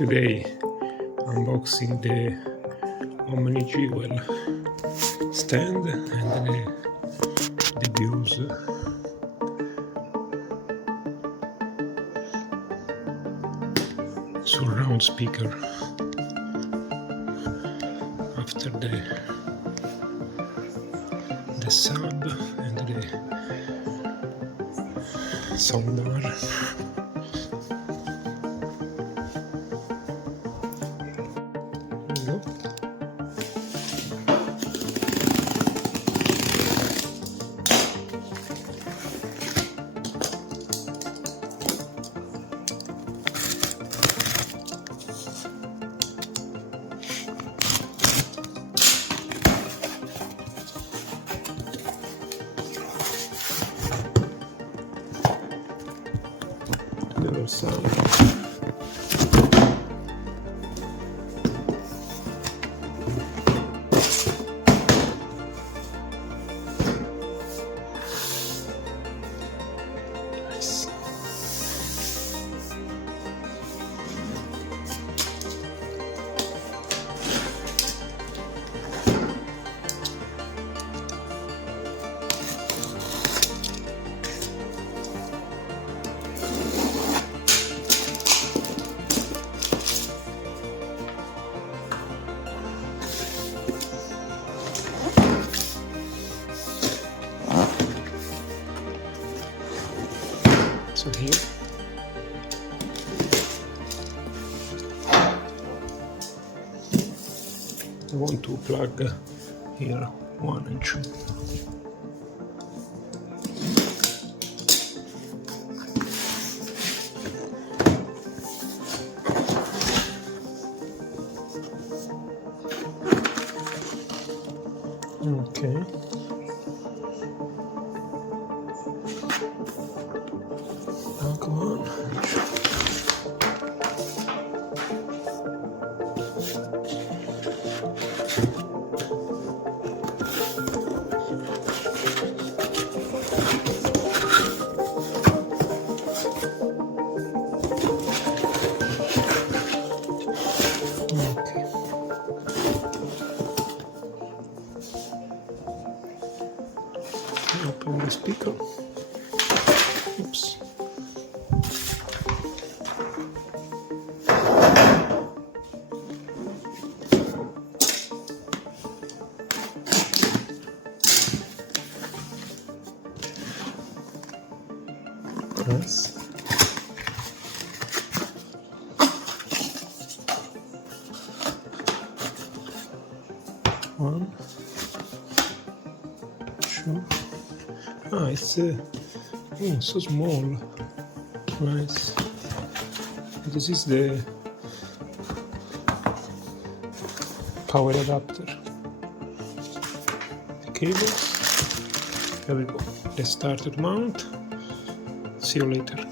Today unboxing the OmniJewel stand and the Bose Surround speaker. After the sub and the soundbar. The other side. So here I want to plug here 1 and 2. Okay. Now go on. Okay. Open the speaker. Oops. Press. One, two. Ah, it's so small. Nice. This is the power adapter. The cables. There we go. The starter mount. See you later.